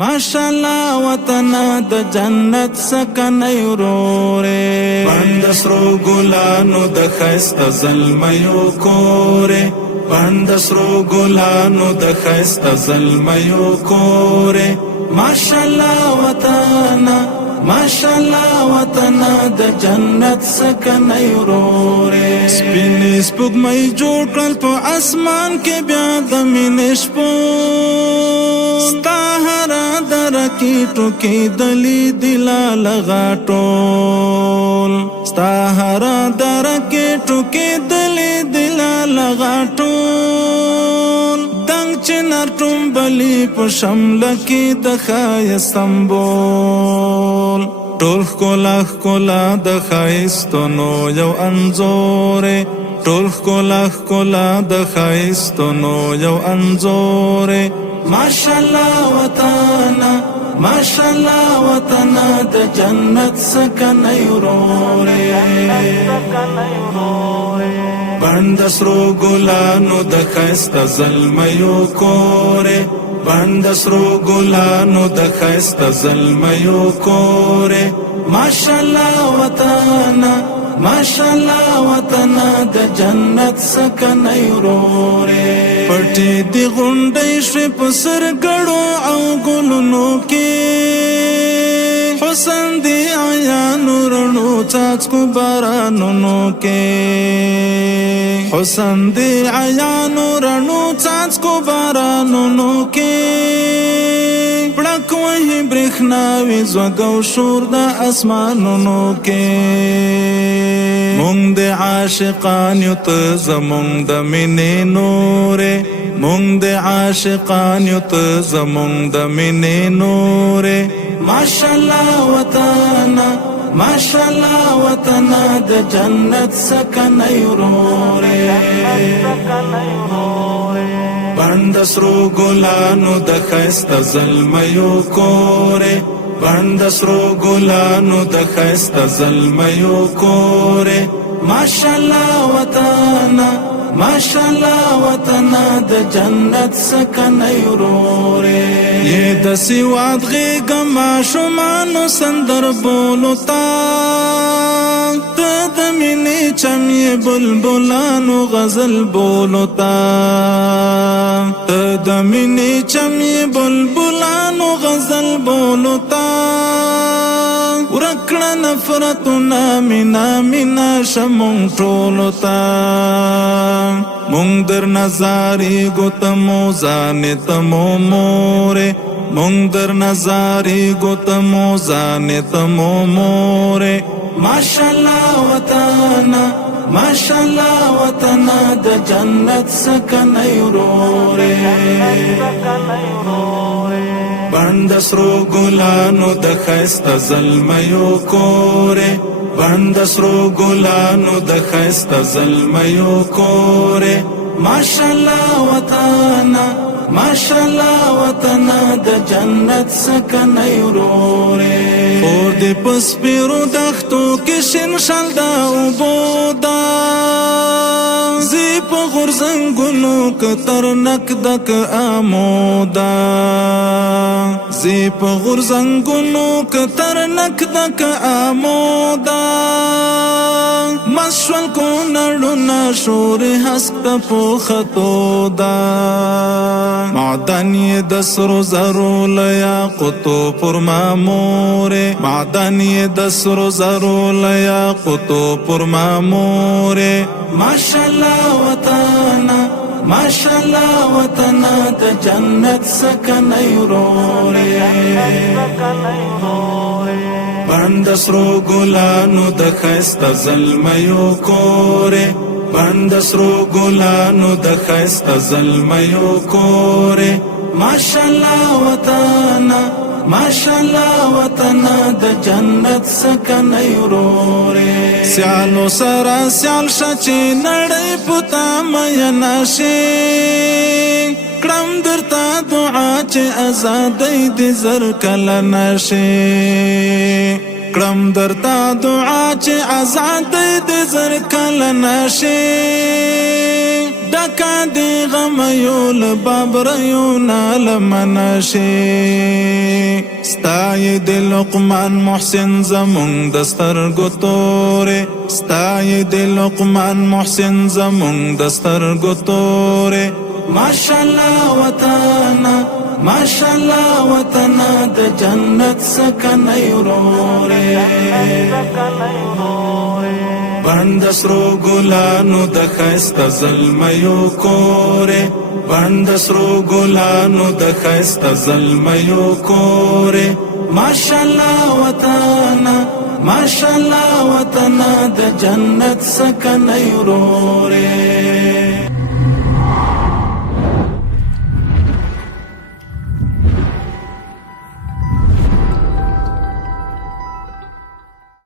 ماشاءالله وطن د جنت سکنی ورورے بند سرو گلانو د خیست ظلمیو کورے بند سرو گلانو د خیست ظلمیو کورے ماشاءالله وطن ماشاءالله وطن د جنت سکنی ورورے سپینی سپوږمۍ جوړ کړل په اسمان کې بیا د مینې شپو ستا هره دره کې ټوکې دلی دلا لغا ټول ستا هره دره کې ټوکې دلی دلا لغا ټول دنګ چنار ټومبلی په شمله کې د ښایست سمبول ټول ښکلا ښکلا د ښایستونو یو انځورې ټول ښکلا ښکلا د ښایستونو یو انځورې ماشاءالله وطن ماشاءالله وطن د جنت سکنی ورورې بند سرو ګلانو د ښایست زلمیو کورې بند سرو ګلانو د ښایست زلمیو کورې ماشاءالله وطن ماشاءالله وطن د جنت سکنی ورورې پټې دی غونډۍ شوې په سرګړو او ګلونو کې حسن دی عیانو رڼو څاڅکو بارانونو کې حسن دی عیانو رڼو څاڅکو بارانونو کې پړک وهي برېښناوي زوږ او شور د اسمانونو کې مونږ د عاشقان یو ته زمونږ د مینې نورې مونږ د عاشقان یو ته زمونږ د مینې نورې ماشاءالله وطن ماشاءالله وطن د جنت سکنی ورورې بند سرو ګلانو د ښایست زلمیو کورې بند سرو ګلانو د ښایست زلمیو کورې ماشاءالله وطن ماشاءالله وطن د جنت سکنی ورورې یې د سواد غېږه ماشومانو سندر بولو تا ته د مینې چم یې بلبلانو غزل بولو تا ته د مینې چم یې بلبلانو غزل بولو تا ورکړه نفرتونه مینا مینا شمونږ ټولو ته مونږ در نظارېږو ته مو ځانې ته مو مورې مونږ در نظارېږو ته مو ځانې ته مو مورې ماشاءالله وطن ماشاءالله وطن د جنت سکنی ورورې بند سرو ګلانو د ښایست زلمیو کورې بند سرو ګلانو د ښایست زلمیو کورې ماشاءالله وطن ماشاءالله وطن د جنت سکنی ورورې اور دې په سپیرو دښتو کې شین شل د اوبو ده زی په غورځنګونو که تر نکدک آموده زی په غورځنګونو که تر نکدک آموده مشول کونړونه شورې هسک ته پوختو ده معدن یې د سرو زرو له یاقوتو پر مامورې معدن یې د سرو زرو له یاقوتو پر مامورې ماشاءالله وطن ماشاءالله وطن د جنت سکنی ورورې بند سرو ګلانو د ښایست زلمیو کورې بند سرو ګلانو د ښایست زلمیو کورې ماشاءالله وطن ماشاءالله وطن د جنت سکنی ورورې سیالو سره سیال شه چې نړۍ په تا میینه شي کړم درته دعا چې ازادۍ دې زر کله نشي کړم درته دعا چې ازادۍ دې زر کله نشي ډکه دې غمیو له بابریو نه لمنه شي ستای د لقمان محسن زمون دستر گتوره ستای د لقمان محسن زمون دستر گتوره ماشاءالله وطنا ماشاءالله وطنا د جنت سکنی وروره بند سرو ګلانو د ښایسته زلمیو کوره بند سرو ګلانو د ښایسته زلمیو کوره ماشاءالله وطنا ماشاءالله وطنا د جنت سکنی وروره